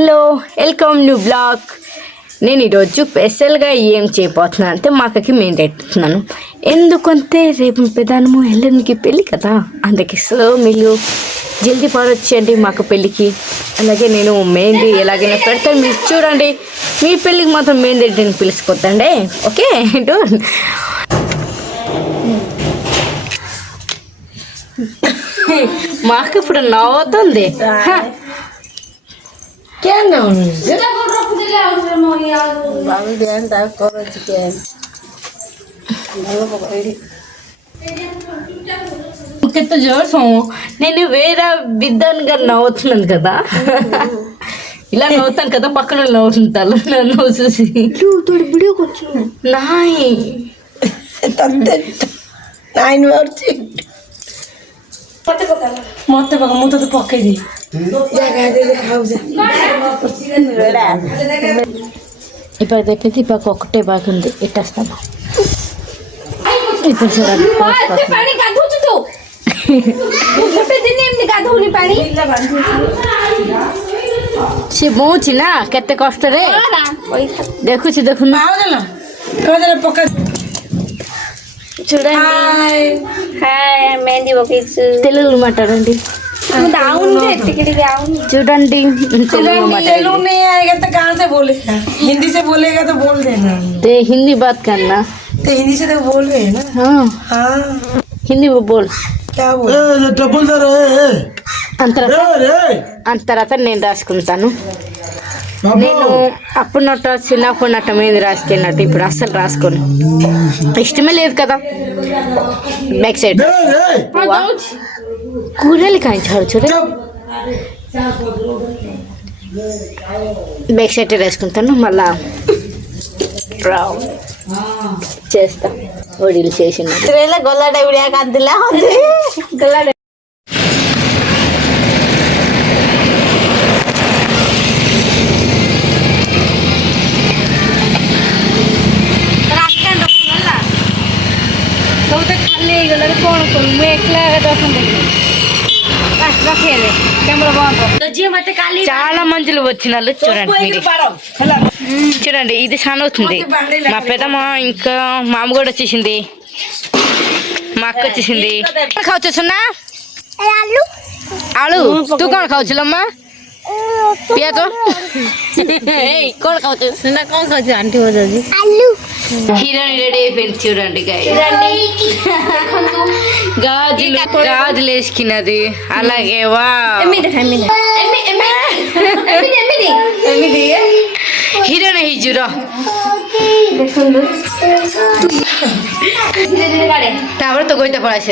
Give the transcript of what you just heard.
Hello welcome new blog. నేను ఈరోజు స్పెషల్గా ఏం చేయబోతున్నాను అంటే మా అక్కకి మేము పెట్టుతున్నాను. ఎందుకంటే రేపు పెదానము ఎల్లుండికి పెళ్ళి కదా, అందుకే సో మీరు జల్దీ పడొచ్చేయండి మా అక్క పెళ్ళికి. అలాగే నేను మెహందీ ఎలాగైనా పెడతాను, మీరు చూడండి. మీ పెళ్ళికి మాత్రం మెహందీ నేను పిలుచుకోద్దండి, ఓకే? మా అక్క ఇప్పుడు నవ్వుతుంది. నేను వేరే బిడ్డగా నవ్వుతున్నాను కదా, ఇలా నవ్వుతాను కదా, పక్కన నవ్వుతుంటారు నన్ను చూసి. మూత పక్కది ఇప్పుడు తెప్పింది. ఇప్పుడు ఒక్కటే బాగుంది, ఇట్టేస్తాను. ఇప్పుడు చూడండి সে বলছি না কেতে কষ্ট রে, দেখুছি দেখুন చూడండి. మెహందీ తెలుగు మాట్లాడండి. చూడండి हिंदी से बोलेगा तो बोल देना. ते हिंदी बात करना. तो हिंदी से तो बोल रहे हैं ना. हाँ हिंदी वो बोल. क्या बोल తర్వాత నేను రాసుకుంటాను. నేను అప్పుడున్నట్టు చిన్నప్పుడున్నట్టు మీద రాసుకున్నట్టు ఇప్పుడు అస్సలు రాసుకోను, ఇష్టమే లేదు కదా. బ్యాక్ సైడ్ కూరలు కాయించాడు చూడ, బ్యాక్ సైడ్ రాసుకుంటాను. మళ్ళా చేస్తా ఒడిలు చేసిన గొల్లాడ విడియాక అందులా గొల్లాడ. చాలా మంచులు వచ్చినాళ్ళు చూడండి మీరు. చూడండి ఇది చాలా అవుతుంది. మా పెద్దమ్మ ఇంకా మా అమ్మ కూడా వచ్చేసింది, మా అక్క వచ్చేసింది. కావచ్చు సున్నా ఆలు తూ కଣ ଖାଉଛୁ అమ్మా ପିଆ ତ କଣ ଖାଉଛୁ? ସୁନା କଣ ଖାଉଛୁ? ଆଣ୍ଟି ବଜାଉଛି హీరోయిన్ రెడీ అయిపోయింది చూడండి. గాజులు వేసుకున్నది. అలాగే వా హీరోయిన్ హీజురా তারপরে তো গইতে পড়াছে